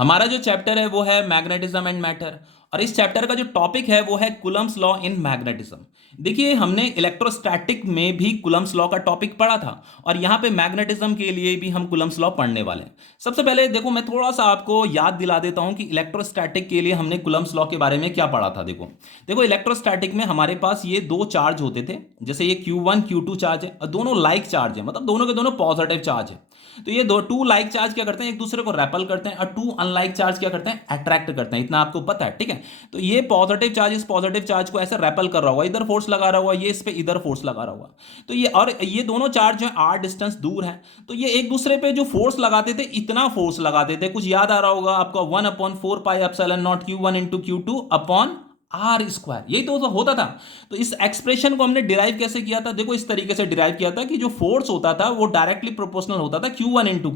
हमारा जो चैप्टर है वो है मैग्नेटिज्म एंड मैटर, और इस चैप्टर का जो टॉपिक है वो है कूलम्ब्स लॉ इन मैग्नेटिज्म। देखिए, हमने इलेक्ट्रोस्टैटिक में भी कूलम्ब्स लॉ का टॉपिक पढ़ा था, और यहाँ पे मैग्नेटिज्म के लिए भी हम कूलम्ब्स लॉ पढ़ने वाले हैं। सबसे पहले देखो, मैं थोड़ा सा आपको याद दिला देता हूँ कि इलेक्ट्रोस्टैटिक के लिए हमने कूलम्ब्स लॉ के बारे में क्या पढ़ा था। देखो देखो, इलेक्ट्रोस्टैटिक में हमारे पास ये दो चार्ज होते थे, जैसे ये Q1 Q2 चार्ज है, और दोनों लाइक चार्ज है, मतलब दोनों के दोनों पॉजिटिव चार्ज है। तो ये दो टू लाइक चार्ज क्या करते हैं, एक दूसरे को रेपल करते हैं, और टू अनलाइक चार्ज क्या करते हैं, अट्रैक्ट करते हैं। इतना आपको पता है, ठीक है। तो ये पॉजिटिव चार्ज इस पॉजिटिव चार्ज को ऐसे रेपल कर रहा होगा, इधर फोर्स लगा रहा होगा, ये इस पे इधर फोर्स लगा रहा होगा। तो ये, और ये दोनों चार्ज जो है आर डिस्टेंस दूर है, तो ये एक दूसरे पे जो फोर्स लगाते थे, इतना फोर्स लगाते थे, कुछ याद आ रहा होगा आपका, 1/4 pi epsilon not Q1 into Q2 upon r square, यही तो होता था। तो इस एक्सप्रेशन को हमने डिराइव कैसे किया था, देखो इस तरीके से डिराइव किया था कि जो फोर्स होता था वो डायरेक्टली प्रोपोर्शनल होता था Q1 इंटू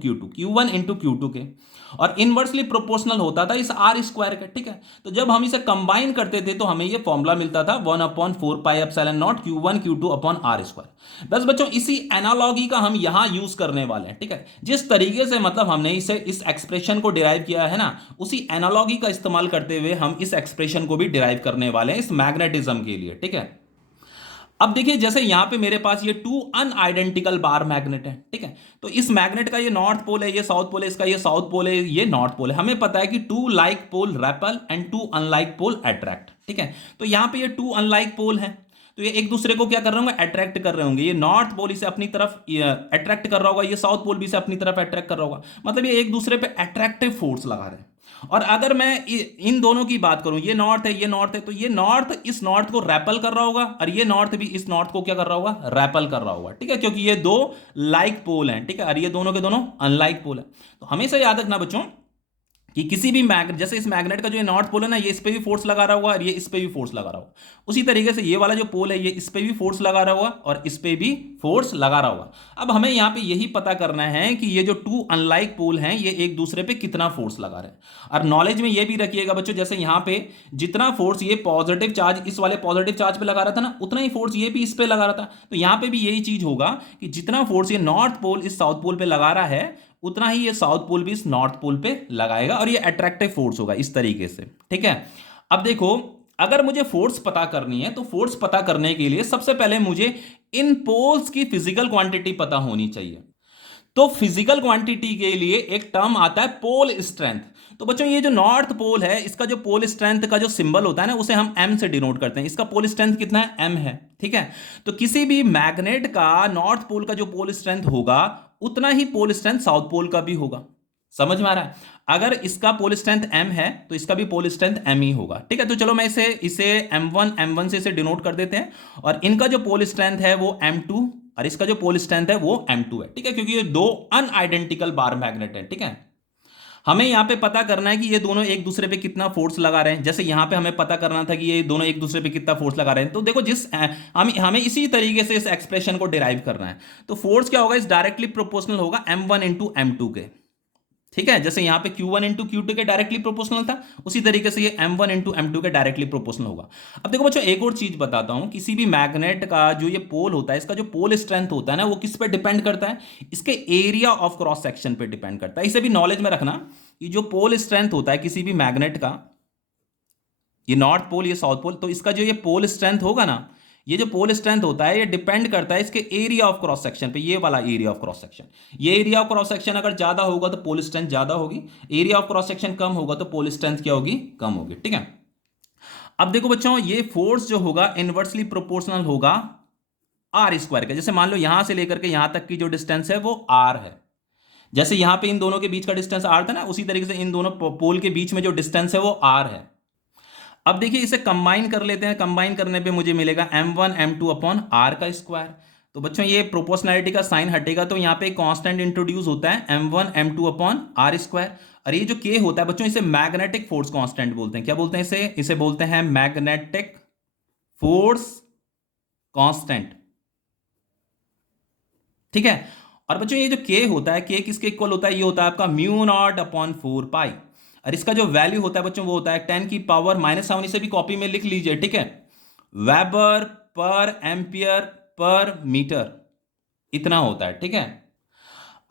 Q2 के, और इनवर्सली प्रोपोर्शनल होता था इस आर स्क्वायर के, ठीक है। तो जब हम इसे कंबाइन करते थे तो हमें ये फॉर्मूला मिलता था 1/4 pi epsilon not Q1 Q2 upon r square. बस बच्चों, इसी एनालॉगी का हम यहां यूज करने वाले हैं, ठीक है। जिस तरीके से मतलब हमने इसे इस एक्सप्रेशन को डिराइव किया है ना, उसी एनालॉगी का इस्तेमाल करते हुए हम इस एक्सप्रेशन को भी डिराइव करने वाले हैं इस मैग्नेटिज्म के लिए, ठीक है। अब देखिए, जैसे यहां पे मेरे पास ये टू अनआइडेंटिकल बार मैग्नेट है, ठीक है। तो इस मैग्नेट का ये नॉर्थ पोल है, ये साउथ पोल है, इसका ये साउथ पोल है, ये नॉर्थ पोल है। हमें पता है कि two like pole repel and two unlike pole attract, ठीक है। तो यहां पे ये टू अनलाइक पोल है, तो ये एक दूसरे को क्या कर रहे होंगे, अट्रैक्ट कर रहे होंगे। ये नॉर्थ पोल इसे अपनी तरफ अट्रैक्ट कर रहा होगा, ये साउथ पोल भी इसे अपनी तरफ अट्रैक्ट कर रहा होगा, मतलब ये एक दूसरे पे अट्रैक्टिव फोर्स लगा रहे हैं। और अगर मैं इन दोनों की बात करूं, ये नॉर्थ है, ये नॉर्थ है, तो ये नॉर्थ इस नॉर्थ को रैपल कर रहा होगा, और ये नॉर्थ भी इस नॉर्थ को क्या कर रहा होगा, रैपल कर रहा होगा, ठीक है, क्योंकि ये दो लाइक पोल हैं, ठीक है, और ये दोनों के दोनों अनलाइक पोल हैं। तो हमेशा याद रखना बच्चों कि किसी भी मैग्नेट, जैसे इस मैग्नेट का जो ये नॉर्थ पोल है ना, ये इस पे भी फोर्स लगा रहा होगा और ये इस पे भी फोर्स लगा रहा होगा, उसी तरीके से ये वाला जो पोल है ये इस पे भी फोर्स लगा रहा होगा और इस पे भी फोर्स लगा रहा होगा। अब हमें यहाँ पे यही पता करना है कि ये जो टू अनलाइक पोल हैं ये एक दूसरे पे कितना फोर्स लगा रहे हैं। और नॉलेज में ये भी रखिएगा बच्चों, जैसे यहाँ पे जितना फोर्स ये पॉजिटिव चार्ज इस वाले पॉजिटिव चार्ज पे लगा रहा था ना, उतना ही फोर्स ये भी इस पे लगा रहा था। तो यहाँ पे भी यही चीज होगा कि जितना फोर्स ये नॉर्थ पोल इस साउथ पोल पे लगा रहा है, उतना ही ये साउथ पोल भी इस नॉर्थ पोल पे लगाएगा, और ये अट्रैक्टिव फोर्स होगा इस तरीके से, ठीक है। अब देखो, अगर मुझे फोर्स पता करनी है तो फोर्स पता करने के लिए सबसे पहले मुझे इन पोल्स की फिजिकल क्वांटिटी पता होनी चाहिए। तो फिजिकल क्वांटिटी के लिए एक टर्म आता है पोल स्ट्रेंथ। तो बच्चों, ये जो नॉर्थ पोल है इसका जो पोल स्ट्रेंथ का जो सिंबल होता है ना, उसे हम एम से डिनोट करते हैं। इसका पोल स्ट्रेंथ कितना है, एम है, ठीक है। तो किसी भी मैग्नेट का नॉर्थ पोल का जो पोल स्ट्रेंथ होगा, उतना ही पोल स्ट्रेंथ साउथ पोल का भी होगा। समझ में आ रहा है? अगर इसका पोल स्ट्रेंथ एम है तो इसका भी पोल स्ट्रेंथ एम ही होगा, ठीक है। तो चलो मैं इसे इसे M1 से इसे डिनोट कर देते हैं, और इनका जो पोल स्ट्रेंथ है वो M2 और इसका जो पोल स्ट्रेंथ है वो M2 है, ठीक है, क्योंकि ये दो अनआइडेंटिकल बार मैग्नेट है, ठीक है। हमें यहां पे पता करना है कि ये दोनों एक दूसरे पे कितना फोर्स लगा रहे हैं। जैसे यहां पे हमें पता करना था कि ये दोनों एक दूसरे पे कितना फोर्स लगा रहे हैं, तो देखो जिस हमें इसी तरीके से इस एक्सप्रेशन को डिराइव करना है। तो फोर्स क्या होगा, इस डायरेक्टली प्रोपोर्शनल होगा M1 इंटू M2 के, ठीक है। जैसे यहां पे Q1 इंटू Q2 के डायरेक्टली प्रोपोर्शनल था, उसी तरीके से ये M1 इंटू M2 के डायरेक्टली प्रोपोर्शनल होगा। अब देखो बच्चों, एक और चीज बताता हूं, किसी भी मैग्नेट का जो ये पोल होता है, इसका जो पोल स्ट्रेंथ होता है ना, वो किस पे डिपेंड करता है, इसके एरिया ऑफ क्रॉस सेक्शन पे डिपेंड करता है। इसे भी नॉलेज में रखना कि जो पोल स्ट्रेंथ होता है किसी भी मैग्नेट का, ये नॉर्थ पोल ये साउथ पोल, तो इसका जो ये पोल स्ट्रेंथ होगा ना, ये जो पोल स्ट्रेंथ होता है ये डिपेंड करता है इसके एरिया ऑफ क्रॉस सेक्शन पे। ये वाला एरिया ऑफ क्रॉस सेक्शन, ये एरिया ऑफ क्रॉस सेक्शन अगर ज्यादा होगा तो पोल स्ट्रेंथ ज्यादा होगी, एरिया ऑफ क्रॉस सेक्शन कम होगा तो पोल स्ट्रेंथ क्या होगी, कम होगी, ठीक है। अब देखो बच्चों, ये फोर्स जो होगा इनवर्सली प्रोपोर्शनल होगा आर स्क्वायर का। जैसे मान लो यहां से लेकर के यहां तक की जो डिस्टेंस है वो आर है, जैसे यहां पे इन दोनों के बीच का डिस्टेंस आर था ना, उसी तरीके से इन दोनों पोल के बीच में जो डिस्टेंस है वो आर है। अब देखिए, इसे कंबाइन कर लेते हैं, कंबाइन करने पे मुझे मिलेगा M1 M2 अपॉन आर का स्क्वायर। तो बच्चों, ये प्रोपोर्शनैलिटी का साइन हटेगा तो यहाँ पे कांस्टेंट इंट्रोड्यूस होता है M1 M2 upon r square. और ये जो K होता है बच्चों, इसे मैग्नेटिक फोर्स कांस्टेंट बोलते हैं। क्या बोलते हैं इसे, इसे बोलते हैं मैग्नेटिक फोर्स कांस्टेंट, ठीक है। और बच्चों, ये जो K होता है, K किसके इक्वल होता है, ये होता है आपका म्यू नॉट अपॉन 4 पाई, और इसका जो वैल्यू होता है बच्चों वो होता है 10⁻⁻⁷। इसे भी कॉपी में लिख लीजिए, ठीक है। वेबर पर एम्पियर पर मीटर, इतना होता है, ठीक है।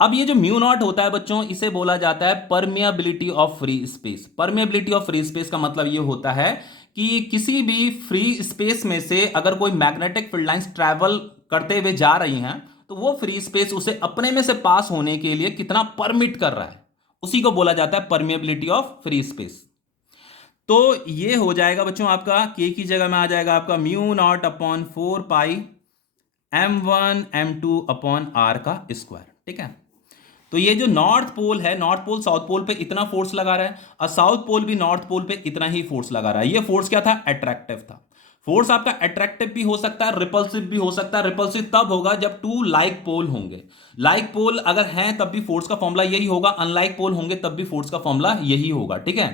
अब ये जो म्यू नॉट होता है बच्चों, इसे बोला जाता है permeability of free space. Permeability of free space का मतलब ये होता है कि किसी भी फ्री स्पेस में से अगर कोई मैग्नेटिक फील्ड लाइंस ट्रैवल करते हुए जा रही हैं तो वो फ्री स्पेस उसे अपने में से पास होने के लिए कितना परमिट कर रहा है, उसी को बोला जाता है परमिएबिलिटी ऑफ फ्री स्पेस। तो ये हो जाएगा बच्चों आपका के की जगह में आ जाएगा आपका म्यू नॉट अपॉन 4 पाई m1 m2 अपॉन r का स्क्वायर। ठीक है, तो ये जो नॉर्थ पोल है, नॉर्थ पोल साउथ पोल पे इतना फोर्स लगा रहा है और साउथ पोल भी नॉर्थ पोल पे इतना ही फोर्स लगा रहा है। ये फोर्स क्या था? अट्रैक्टिव था। फोर्स आपका अट्रैक्टिव भी हो सकता है, रिपल्सिव भी हो सकता है। रिपल्सिव तब होगा जब टू लाइक पोल होंगे। लाइक पोल अगर हैं तब भी फोर्स का फॉर्मूला यही होगा, अनलाइक पोल होंगे तब भी फोर्स का फॉर्मूला यही होगा। ठीक है,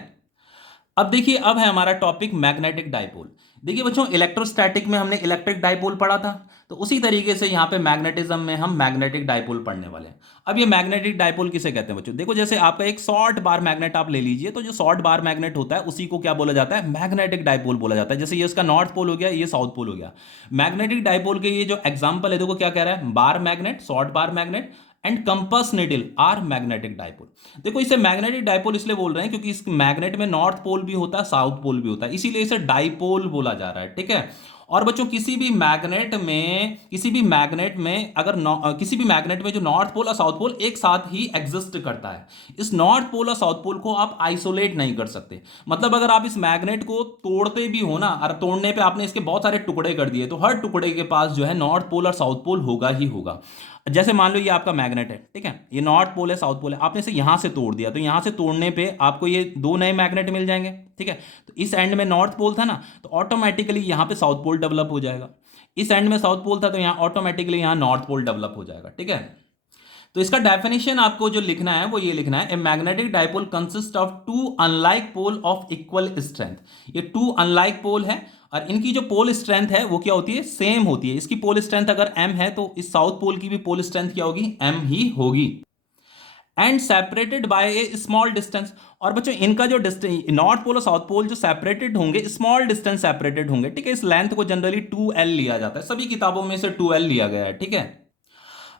अब देखिए, अब है हमारा टॉपिक मैग्नेटिक डाइपोल। देखिए बच्चों, इलेक्ट्रोस्टैटिक में हमने इलेक्ट्रिक डाइपोल पढ़ा था, तो उसी तरीके से यहाँ पे मैग्नेटिज्म में हम मैग्नेटिक डाइपोल पढ़ने वाले हैं। अब ये मैग्नेटिक डाइपोल किसे कहते हैं बच्चों? देखो, जैसे आपका एक शॉर्ट बार मैग्नेट आप ले लीजिए, तो जो शॉर्ट बार मैग्नेट होता है उसी को क्या बोला जाता है? मैग्नेटिक डाइपोल बोला जाता है। जैसे ये इसका नॉर्थ पोल हो गया, ये साउथ पोल हो गया। मैग्नेटिक डाइपोल के ये जो एग्जाम्पल है, देखो क्या कह रहा है, bar magnet, short bar magnet and compass needle are magnetic dipole. देखो, इसे मैग्नेटिक डाइपोल इसलिए बोल रहे हैं क्योंकि इस मैग्नेट में नॉर्थ पोल भी होता है, साउथ पोल भी होता है, इसीलिए इसे डाइपोल बोला जा रहा है। ठीक है, और बच्चों किसी भी मैग्नेट में अगर किसी भी मैग्नेट में जो नॉर्थ पोल और साउथ पोल एक साथ ही एग्जिस्ट करता है, इस नॉर्थ पोल और साउथ पोल को आप आइसोलेट नहीं कर सकते। मतलब अगर आप इस मैग्नेट को तोड़ते भी हो ना, और तोड़ने पे आपने इसके बहुत सारे टुकड़े कर दिए, तो हर टुकड़े के पास जो है नॉर्थ पोल और साउथ पोल होगा ही होगा। जैसे मान लो ये आपका मैग्नेट है, ठीक है, ये नॉर्थ पोल है, साउथ पोल है, आपने इसे यहां से तोड़ दिया, तो यहां से तोड़ने पे आपको ये दो नए मैग्नेट मिल जाएंगे। ठीक है, तो इस एंड में नॉर्थ पोल था ना, तो ऑटोमेटिकली यहां पे साउथ पोल डेवलप हो जाएगा। इस एंड में साउथ पोल था, तो यहां ऑटोमेटिकली यहां नॉर्थ पोल डेवलप हो जाएगा। ठीक है, तो इसका डेफिनेशन आपको जो लिखना है वो ये लिखना है, a magnetic dipole consist of two unlike pole of equal strength. ये टू अनलाइक पोल है और इनकी जो पोल स्ट्रेंथ है वो क्या होती है? सेम होती है। इसकी पोल स्ट्रेंथ अगर m है तो इस साउथ पोल की भी पोल स्ट्रेंथ क्या होगी? m ही होगी। And separated by A small distance. और बच्चों इनका जो डिस्टेंस, नॉर्थ पोल और साउथ पोल जो सेपरेटेड होंगे, स्मॉल डिस्टेंस सेपरेटेड होंगे। ठीक है, इस लेंथ को जनरली 2l लिया जाता है, सभी किताबों में से 2l लिया गया है। ठीक है,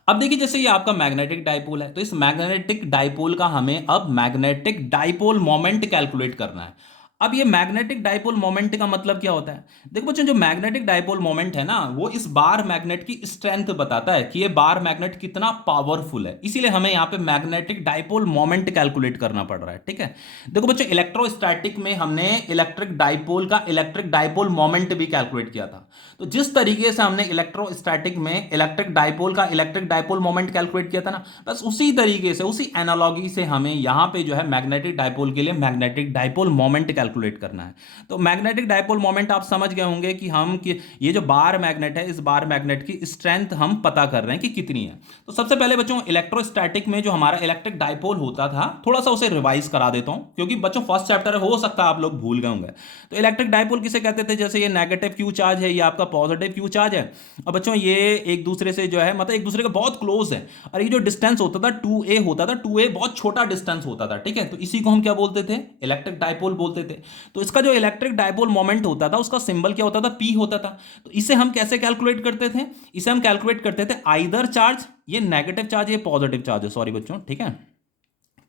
अब देखिए, जैसे ये आपका मैग्नेटिक डाइपोल है, तो इस मैग्नेटिक डाइपोल का हमें अब मैग्नेटिक डाइपोल मोमेंट कैलकुलेट करना है। अब ये मैग्नेटिक डाइपोल मोमेंट का मतलब क्या होता है? देखो बच्चों, जो मैग्नेटिक डाइपोल मोमेंट है ना, वो इस बार मैग्नेट की स्ट्रेंथ बताता है कि ये बार मैग्नेट कितना पावरफुल है, इसीलिए हमें यहाँ पे मैग्नेटिक डाइपोल मोमेंट कैलकुलेट करना पड़ रहा है। ठीक है, देखो बच्चों, इलेक्ट्रोस्टैटिक में हमने इलेक्ट्रिक डाइपोल का इलेक्ट्रिक डाइपोल मोमेंट भी कैलकुलेट किया था। तो जिस तरीके से हमने इलेक्ट्रोस्टैटिक में इलेक्ट्रिक डाइपोल का इलेक्ट्रिक डाइपोल मोमेंट कैलकुलेट किया था ना, बस उसी तरीके से, उसी एनालॉजी से हमें यहां पे जो है मैग्नेटिक डाइपोल के लिए मैग्नेटिक डाइपोल मोमेंट कैलकुलेट करना है। तो मैग्नेटिक डाइपोल मोमेंट आप समझ गए होंगे कि ये जो बार मैग्नेट है, इस बार मैग्नेट की स्ट्रेंथ हम पता कर रहे हैं कि कितनी है। तो सबसे पहले बच्चों, इलेक्ट्रोस्टैटिक में जो हमारा इलेक्ट्रिक डाइपोल होता था, थोड़ा सा उसे रिवाइज करा देता हूं, क्योंकि बच्चों फर्स्ट चैप्टर हो सकता है आप लोग भूल गए होंगे। तो इलेक्ट्रिक डाइपोल किसे कहते थे? जैसे ये नेगेटिव क्यू चार्ज है, ये आपका पॉजिटिव क्यू चार्ज है, और बच्चों ये एक दूसरे से जो है, मतलब एक दूसरे के बहुत क्लोज है, और ये जो डिस्टेंस होता था 2a होता था, 2a बहुत छोटा डिस्टेंस होता था। ठीक है, तो इसी को हम क्या बोलते थे? इलेक्ट्रिक डाइपोल बोलते थे। तो इसका जो इलेक्ट्रिक डाइपोल मोमेंट होता था, उसका सिंबल क्या होता था? p होता था। तो इसे हम कैसे कैलकुलेट करते थे? इसे हम कैलकुलेट करते थे आइदर चार्ज, ये नेगेटिव चार्ज, ये पॉजिटिव चार्ज है, सॉरी बच्चों, ठीक है,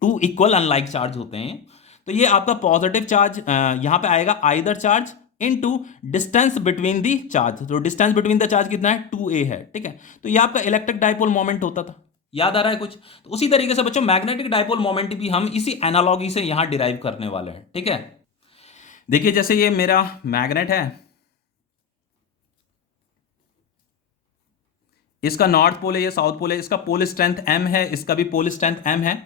टू इक्वल अनलाइक चार्ज होते हैं। तो ये आपका पॉजिटिव चार्ज यहां पे आएगा either charge into distance between the charge. तो डिस्टेंस बिटवीन द चार्ज कितना है? 2a है। ठीक है, तो ये आपका इलेक्ट्रिक डाइपोल मोमेंट होता था। याद आ रहा है कुछ? तो उसी तरीके से बच्चों मैग्नेटिक डाइपोल मोमेंट भी हम इसी एनालॉजी से यहां डिराइव करने वाले हैं। ठीक है, देखिए जैसे ये मेरा मैग्नेट है, इसका नॉर्थ पोल है, ये साउथ पोल है, इसका पोल स्ट्रेंथ m है, इसका भी पोल स्ट्रेंथ m है,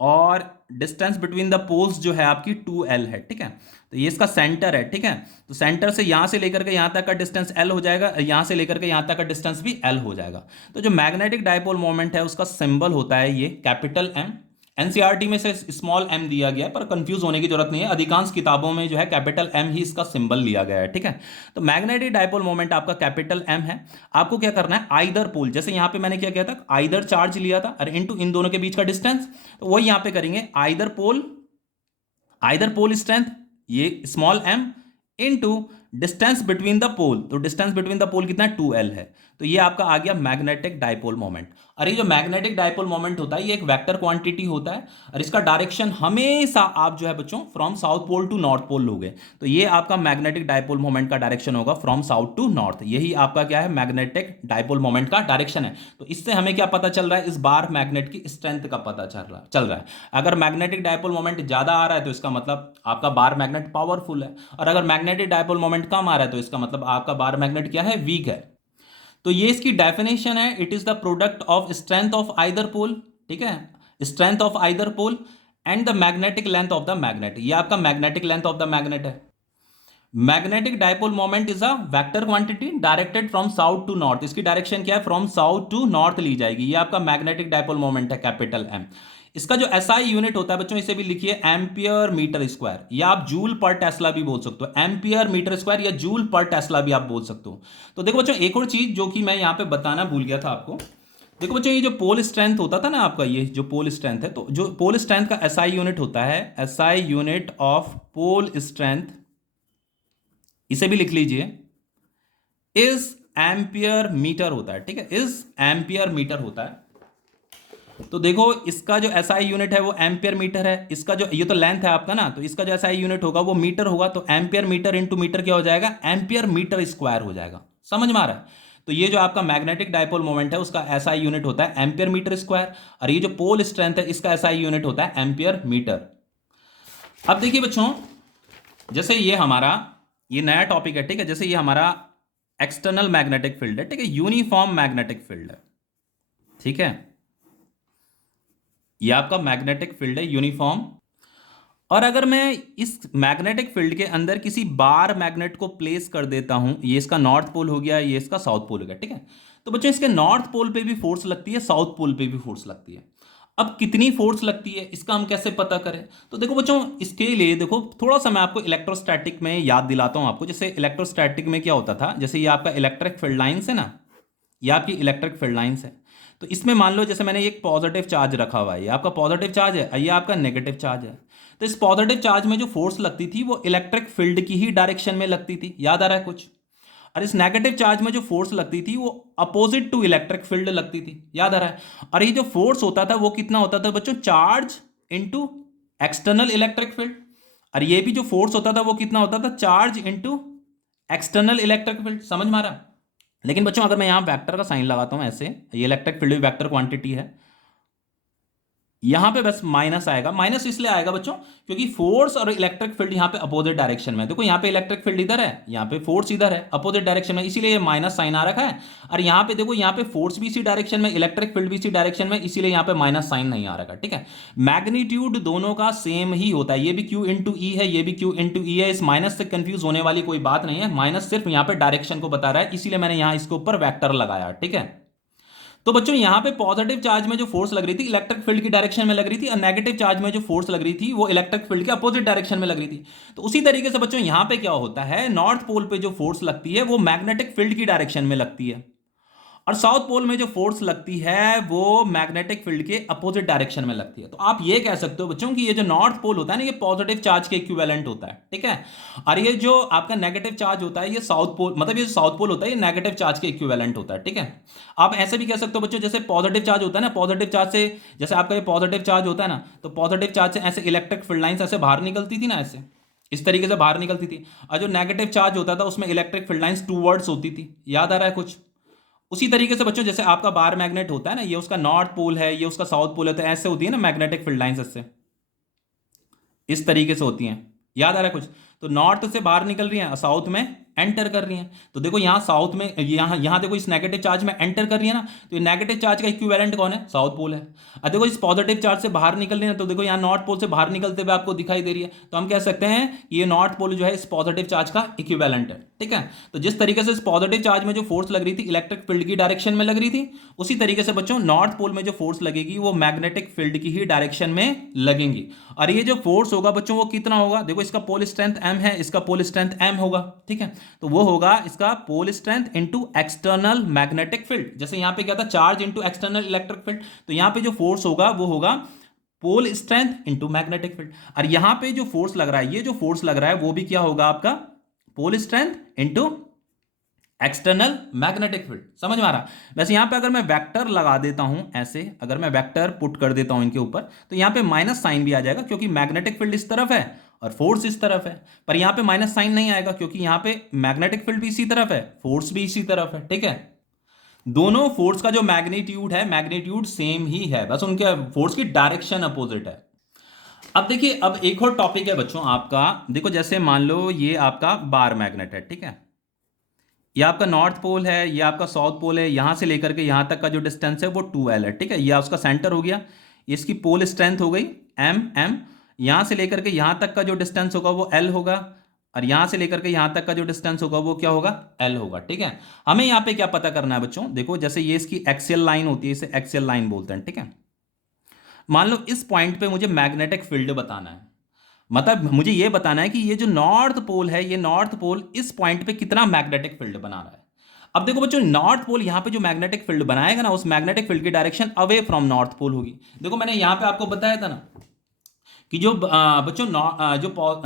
और डिस्टेंस बिटवीन द पोल्स जो है आपकी 2l है। ठीक है, तो ये इसका सेंटर है। ठीक है, तो सेंटर से यहां से लेकर के यहां तक का डिस्टेंस l हो जाएगा, यहां से लेकर के यहां तक का डिस्टेंस भी l हो जाएगा। तो जो मैग्नेटिक डाइपोल मोमेंट है उसका सिंबल होता है ये कैपिटल M। एनसीईआरटी में से स्मॉल m दिया गया है, पर कंफ्यूज होने की जरूरत नहीं है, अधिकांश किताबों में जो है कैपिटल M ही इसका सिंबल लिया गया है। ठीक है, तो मैग्नेटिक डाइपोल मोमेंट आपका कैपिटल M है। आपको क्या करना है? आइदर पोल, जैसे यहां पे मैंने क्या किया था, आइदर चार्ज लिया था और इनटू इन दोनों के बीच का डिस्टेंस, तो वही यहां पे करेंगे, आइदर पोल स्ट्रेंथ, ये small m into distance between the pole, तो डिस्टेंस बिटवीन द पोल कितना है, 2l है। तो ये आपका आ गया मैग्नेटिक डाइपोल मोमेंट। और ये जो मैग्नेटिक डाइपोल मोमेंट होता है ये एक वेक्टर क्वांटिटी होता है, और इसका डायरेक्शन हमेशा आप जो है बच्चों from south pole to north pole लोगे, तो ये आपका मैग्नेटिक डाइपोल मोमेंट का डायरेक्शन होगा फ्रॉम साउथ टू नॉर्थ। यही आपका क्या है, मैग्नेटिक डाइपोल मोमेंट का डायरेक्शन है। तो इससे हमें क्या पता चल रहा है, इस बार मैग्नेट की स्ट्रेंथ का पता चल रहा है। अगर मैग्नेटिक डाइपोल मोमेंट ज्यादा आ रहा है तो इसका मतलब आपका बार मैग्नेट पावरफुल है, और अगर मैग्नेटिक डाइपोल मोमेंट कम आ रहा है तो इसका मतलब आपका बार मैग्नेट क्या है, वीक है। तो ये इसकी डेफिनेशन है, it is the product of strength of either pole, ठीक है, strength of either pole and the magnetic length of the magnet. ये आपका magnetic length of the magnet है। Magnetic dipole moment is a vector quantity directed from south to north. इसकी direction क्या है, from south to north ली जाएगी। ये आपका मैग्नेटिक डाइपोल मोमेंट है, कैपिटल एम। इसका जो एसआई यूनिट होता है बच्चों, इसे भी लिखिए एम्पियर मीटर स्क्वायर, या आप जूल पर टेस्ला भी बोल सकते हो। एम्पियर मीटर स्क्वायर या जूल पर टेस्ला भी आप बोल सकते हो। तो देखो बच्चों, एक और चीज जो कि मैं यहां पे बताना भूल गया था आपको। देखो बच्चों, ये जो पोल स्ट्रेंथ होता था ना आपका, ये जो पोल स्ट्रेंथ है, तो जो पोल स्ट्रेंथ का एसआई यूनिट होता है, SI unit of pole strength, इसे भी लिख लीजिए, इज एम्पियर मीटर होता है, ठीक है, इज एम्पियर मीटर होता है। तो देखो इसका जो एसआई यूनिट है वो एम्पियर मीटर है। इसका जो, ये तो लेंथ है आपका ना, तो इसका जो एसआई यूनिट होगा वो मीटर होगा। तो एम्पियर मीटर इंटू मीटर क्या हो जाएगा, एम्पियर मीटर स्क्वायर हो जाएगा। समझ में आ रहा है। तो ये जो आपका मैग्नेटिक डाइपोल मोमेंट है उसका एसआई यूनिट होता है एम्पियर मीटर स्क्वायर, और ये जो पोल स्ट्रेंथ है इसका एसआई यूनिट होता है एम्पियर मीटर। अब देखिए बच्चों, जैसे ये हमारा ये नया टॉपिक है, ठीक है, जैसे ये हमारा एक्सटर्नल मैग्नेटिक फील्ड है, ठीक है, यूनिफॉर्म मैग्नेटिक फील्ड है, ठीक है, ये आपका मैग्नेटिक फील्ड है यूनिफॉर्म। और अगर मैं इस मैग्नेटिक फील्ड के अंदर किसी बार मैग्नेट को प्लेस कर देता हूं, ये इसका नॉर्थ पोल हो गया, ये इसका साउथ पोल हो गया, ठीक है, तो बच्चों इसके नॉर्थ पोल पे भी फोर्स लगती है, साउथ पोल पे भी फोर्स लगती है। अब कितनी फोर्स लगती है इसका हम कैसे पता करें। तो देखो बच्चों, इसके लिए देखो थोड़ा सा मैं आपको इलेक्ट्रोस्टैटिक में याद दिलाता हूं आपको। जैसे इलेक्ट्रोस्टैटिक में क्या होता था, जैसे ये आपका इलेक्ट्रिक फील्ड लाइंस है ना, ये आपकी इलेक्ट्रिक फील्ड लाइंस है। तो इसमें मान लो जैसे मैंने एक पॉजिटिव चार्ज रखा हुआ है, ये आपका पॉजिटिव चार्ज है, ये आपका नेगेटिव चार्ज है। तो इस पॉजिटिव चार्ज में जो फोर्स लगती थी वो इलेक्ट्रिक फील्ड की ही डायरेक्शन में लगती थी, याद आ रहा है कुछ। और इस नेगेटिव चार्ज में जो फोर्स लगती थी वो अपोजिट टू इलेक्ट्रिक फील्ड लगती थी, याद आ रहा है। और ये जो फोर्स होता था वो कितना होता था बच्चों, charge into external electric field. और ये भी जो फोर्स होता था वो कितना होता था, charge into external electric field. समझ में आ रहा है। लेकिन बच्चों अगर मैं यहां वेक्टर का साइन लगाता हूं ऐसे, ये इलेक्ट्रिक फील्ड भी वेक्टर क्वांटिटी है, यहां पे बस माइनस आएगा। माइनस इसलिए आएगा बच्चों क्योंकि फोर्स और इलेक्ट्रिक फील्ड यहां पे अपोजिट डायरेक्शन में। देखो यहां पे इलेक्ट्रिक फील्ड इधर है, यहां पे फोर्स इधर है, अपोजिट डायरेक्शन में, इसीलिए माइनस साइन आ रखा है। और यहां पे देखो, यहां पे फोर्स भी इसी डायरेक्शन में, इलेक्ट्रिक फील्ड भी इसी डायरेक्शन में, इसीलिए यहां पे माइनस साइन नहीं आ रखा, ठीक है। मैग्नीट्यूड दोनों का सेम ही होता है, ये भी Q इंटू ई है, ये भी Q इंटू ई है। इस माइनस से कंफ्यूज होने वाली कोई बात नहीं है। माइनस सिर्फ यहां पे डायरेक्शन को बता रहा है, इसीलिए मैंने यहां इसके ऊपर वेक्टर लगाया, ठीक है। तो बच्चों यहां पे पॉजिटिव चार्ज में जो फोर्स लग रही थी इलेक्ट्रिक फील्ड की डायरेक्शन में लग रही थी, और नेगेटिव चार्ज में जो फोर्स लग रही थी वो इलेक्ट्रिक फील्ड के अपोजिट डायरेक्शन में लग रही थी। तो उसी तरीके से बच्चों यहां पे क्या होता है, नॉर्थ पोल पे जो फोर्स लगती है वो मैग्नेटिक फील्ड की डायरेक्शन में लगती है, और साउथ पोल में जो फोर्स लगती है वो मैग्नेटिक फील्ड के अपोजिट डायरेक्शन में लगती है। तो आप ये कह सकते हो बच्चों कि ये जो नॉर्थ पोल होता है ना, ये पॉजिटिव चार्ज के इक्विवेलेंट होता है, ठीक है। और ये जो आपका नेगेटिव चार्ज होता है, ये साउथ पोल, मतलब ये जो साउथ पोल होता है ये नेगेटिव चार्ज के इक्विवेलेंट होता है, ठीक है। आप ऐसे भी कह सकते हो बच्चों, जैसे पॉजिटिव चार्ज होता है ना, पॉजिटिव चार्ज से, जैसे आपका ये पॉजिटिव चार्ज होता है ना, तो पॉजिटिव चार्ज से ऐसे इलेक्ट्रिक फील्ड लाइंस ऐसे बाहर निकलती थी ना, ऐसे इस तरीके से बाहर निकलती थी। और जो नेगेटिव चार्ज होता था उसमें इलेक्ट्रिक फील्ड लाइंस टूवर्ड्स होती थी, याद आ रहा है कुछ। उसी तरीके से बच्चों जैसे आपका बार मैग्नेट होता है ना, ये उसका नॉर्थ पोल है, ये उसका साउथ पोल है, तो ऐसे होती है ना मैग्नेटिक फील्ड लाइंस, ऐसे इस तरीके से होती हैं, याद आ रहा है कुछ। तो नॉर्थ से बाहर निकल रही हैं, साउथ में एंटर कर रही हैं। तो देखो यहाँ साउथ में, यहाँ यहाँ देखो इस नेगेटिव चार्ज में एंटर कर रही है ना, तो ये नेगेटिव चार्ज का इक्विवेलेंट कौन है, साउथ पोल है। और देखो इस पॉजिटिव चार्ज से बाहर निकल रही है, तो देखो यहाँ नॉर्थ पोल से बाहर निकलते हुए आपको दिखाई दे रही है। तो हम कह सकते हैं कि ये नॉर्थ पोल जो है इस पॉजिटिव चार्ज का इक्विवेलेंट है, ठीक है। तो जिस तरीके से इस पॉजिटिव चार्ज में जो फोर्स लग रही थी इलेक्ट्रिक फील्ड की डायरेक्शन में लग रही थी, उसी तरीके से बच्चों नॉर्थ पोल में जो फोर्स लगेगी वो मैग्नेटिक फील्ड की ही डायरेक्शन में लगेंगी। और ये जो फोर्स होगा बच्चों वो कितना होगा, देखो इसका पोल स्ट्रेंथ m है, इसका पोल स्ट्रेंथ m होगा, ठीक है। तो वो होगा इसका pole strength into external magnetic field. जैसे यहां पे क्या था, charge into external electric field, तो यहां पे जो फोर्स होगा वो होगा pole strength into magnetic field. और यहां पे जो फोर्स लग रहा है, ये जो फोर्स लग रहा है वो भी क्या होगा आपका pole strength into external magnetic field. समझ में आ रहा? वैसे यहां पे अगर मैं वेक्टर लगा देता हूं ऐसे, अगर मैं वेक्टर पुट कर देता हूं इनके ऊपर, तो यहां पे माइनस साइन भी आ जाएगा क्योंकि मैग्नेटिक फील्ड इस तरफ है और फोर्स इस तरफ है। पर यहां पे माइनस साइन नहीं आएगा क्योंकि यहां पे मैग्नेटिक फील्ड भी इसी तरफ है, फोर्स भी इसी तरफ है। ठीक है, दोनों फोर्स का जो मैग्नीट्यूड है, मैग्नीट्यूड सेम ही है, बस उनके फोर्स की डायरेक्शन अपोजिट है। अब देखिए, अब एक और टॉपिक है बच्चों आपका, देखो जैसे मान लो ये आपका बार मैग्नेट है, ठीक है, ये आपका नॉर्थ पोल है, ये आपका साउथ पोल है, यहां से लेकर के यहां तक का जो डिस्टेंस है वो 2L है। ठीक है, ये उसका सेंटर हो गया, इसकी पोल स्ट्रेंथ हो गई M। यहां से लेकर के यहां तक का जो डिस्टेंस होगा वो L होगा, और यहां से लेकर के यहां तक का जो डिस्टेंस होगा वो क्या होगा? L होगा। ठीक है, हमें यहां पे क्या पता करना है बच्चों, देखो जैसे ये इसकी एक्सियल लाइन होती है, इसे एक्सियल लाइन बोलते हैं। ठीक है, मान लो इस पॉइंट पे मुझे मैग्नेटिक फील्ड बताना है, मतलब मुझे ये बताना है कि ये जो नॉर्थ पोल है, ये नॉर्थ पोल इस पॉइंट पे कितना मैग्नेटिक फील्ड बना रहा है। अब देखो बच्चों, नॉर्थ पोल यहां पे जो मैग्नेटिक फील्ड बनाएगा ना, उस मैग्नेटिक फील्ड की direction away from north pole होगी। देखो मैंने यहां पे आपको बताया था ना कि जो बच्चों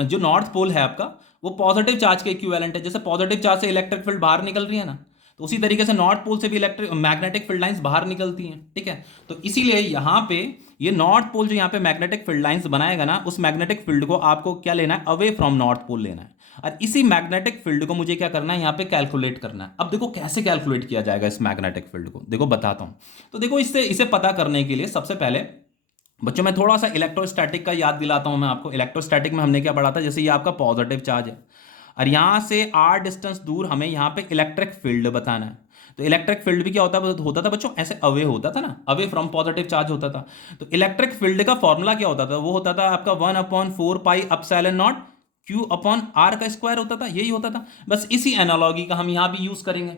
जो नॉर्थ पोल है आपका, वो पॉजिटिव चार्ज के इक्विवेलेंट है। जैसे पॉजिटिव चार्ज से इलेक्ट्रिक फील्ड बाहर निकल रही है ना, तो उसी तरीके से नॉर्थ पोल से भी इलेक्ट्रिक मैग्नेटिक फील्ड लाइंस बाहर निकलती हैं। ठीक है, तो इसीलिए यहाँ पे ये नॉर्थ पोल जो यहाँ पे मैग्नेटिक फील्ड लाइंस बनाएगा ना, उस मैग्नेटिक फील्ड को आपको क्या लेना है? अवे फ्रॉम नॉर्थ पोल लेना है। और इसी मैग्नेटिक फील्ड को मुझे क्या करना है? यहाँ पे कैलकुलेट करना है। अब देखो कैसे कैलकुलेट किया जाएगा इस मैग्नेटिक फील्ड को, देखो बताता हूँ। तो देखो इसे पता करने के लिए सबसे पहले बच्चों मैं थोड़ा सा इलेक्ट्रोस्टैटिक का याद दिलाता हूं मैं आपको। इलेक्ट्रोस्टैटिक में हमने क्या पढ़ा था, जैसे ये आपका पॉजिटिव चार्ज है और यहां से r डिस्टेंस दूर हमें यहां पे इलेक्ट्रिक फील्ड बताना है। तो इलेक्ट्रिक फील्ड भी क्या होता था बच्चों? ऐसे अवे होता था ना, अवे फ्रॉम पॉजिटिव चार्ज होता था। तो इलेक्ट्रिक फील्ड का फॉर्मूला क्या होता था? वो होता था आपका 1/4πε0 Q/r का स्क्वायर होता था, यही होता था। बस इसी एनालॉगी का हम यहां भी यूज करेंगे।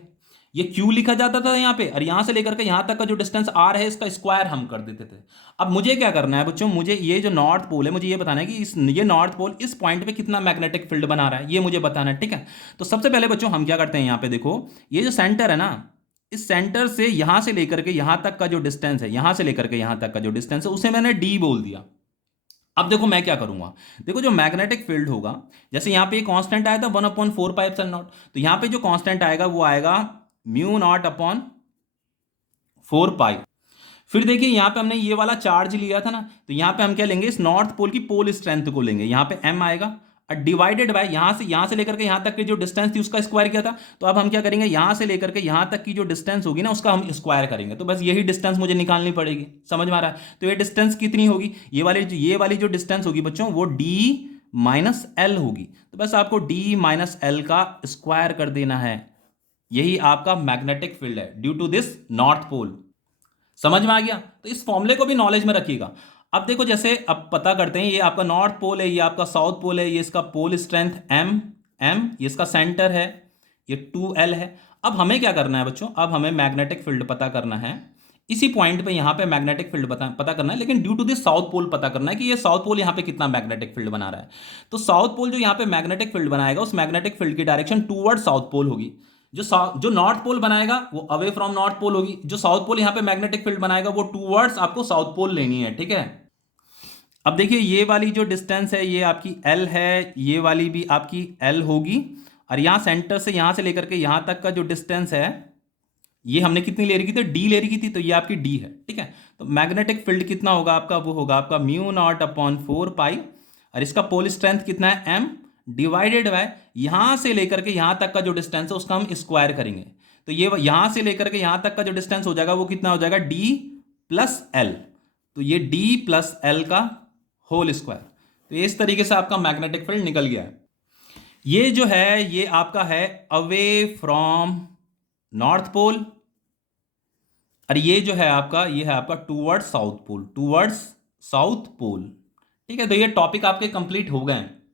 ये Q लिखा जाता था यहाँ पे, और यहां से लेकर के यहां तक का जो डिस्टेंस R है, इसका स्क्वायर हम कर देते थे। अब मुझे क्या करना है बच्चों, मुझे ये जो नॉर्थ पोल है, मुझे ये बताना है कि ये नॉर्थ पोल इस पॉइंट पे कितना मैग्नेटिक फील्ड बना रहा है, ये मुझे बताना है। ठीक है, तो सबसे पहले बच्चों हम क्या करते हैं, यहाँ पे देखो ये जो सेंटर है ना, इस सेंटर से यहां से लेकर के यहां तक का जो डिस्टेंस है, यहां से लेकर के यहां तक का जो डिस्टेंस है, उसे मैंने D बोल दिया। अब देखो मैं क्या करूंगा, देखो जो मैग्नेटिक फील्ड होगा, जैसे यहां पे कांस्टेंट आया था 1/4πε0, तो यहां पे जो कांस्टेंट आएगा वो आएगा μ0/4π। फिर देखिए यहां पे हमने ये वाला चार्ज लिया था ना, तो यहां पे हम क्या लेंगे? इस नॉर्थ पोल की पोल स्ट्रेंथ को लेंगे, यहां पे m आएगा, और डिवाइडेड बाय यहां से लेकर के यहां तक की जो डिस्टेंस थी उसका स्क्वायर किया था। तो अब हम क्या करेंगे, यहां से लेकर के यहां तक की जो डिस्टेंस होगी ना, उसका हम स्क्वायर करेंगे। तो बस यही डिस्टेंस मुझे निकालनी पड़ेगी। समझ में आ रहा है? तो ये डिस्टेंस कितनी होगी? ये वाली जो डिस्टेंस होगी बच्चों, वो d माइनस एल होगी। तो बस आपको d माइनस एल का स्क्वायर कर देना है। यही आपका मैग्नेटिक फील्ड है due to this north pole. समझ में आ गया? तो इस फॉर्मूले को भी नॉलेज में रखिएगा। अब देखो जैसे अब पता करते हैं, ये आपका नॉर्थ पोल है, ये आपका साउथ पोल है, ये इसका पोल स्ट्रेंथ m, ये इसका सेंटर है, ये 2L है। अब हमें क्या करना है बच्चों, अब हमें मैग्नेटिक फील्ड पता करना है। इसी पॉइंट पे यहाँ पे मैग्नेटिक फील्ड पता करना है, लेकिन due to this south pole पता करना है कि ये साउथ पोल यहाँ पे कितना मैग्नेटिक फील्ड बना रहा है। तो साउथ पोल जो यहाँ पे मैग्नेटिक फील्ड बनाएगा, उस मैग्नेटिक फील्ड की डायरेक्शन टूवर्ड साउथ पोल होगी। जो नॉर्थ पोल बनाएगा वो अवे फ्रॉम नॉर्थ पोल होगी। जो साउथ पोल यहाँ पे मैग्नेटिक फील्ड बनाएगा वो टूवर्ड्स आपको साउथ पोल लेनी है। ठीक है, अब देखिए ये वाली जो डिस्टेंस है ये आपकी L है, ये वाली भी आपकी L होगी, और यहाँ सेंटर से यहाँ से लेकर के यहाँ तक का जो डिस्टेंस है, ये हमने कितनी ले रही थी? तो D ले रही थी, तो ये आपकी D है। ठीक है, तो मैग्नेटिक फील्ड कितना होगा आपका? वो होगा आपका μ0/4π, और इसका पोल स्ट्रेंथ कितना है? M, डिवाइडेड बाय यहां से लेकर के यहां तक का जो डिस्टेंस है उसका हम स्क्वायर करेंगे। तो ये यहां से लेकर के यहां तक का जो डिस्टेंस हो जाएगा वो कितना हो जाएगा? D plus L. तो ये D प्लस एल का होल स्क्वायर। तो इस तरीके से आपका मैग्नेटिक फील्ड निकल गया है। ये जो है ये आपका है अवे फ्रॉम नॉर्थ पोल, और ये जो है आपका, ये है आपका towards south pole, towards south pole. ठीक है, तो ये टॉपिक आपके कंप्लीट हो गए हैं।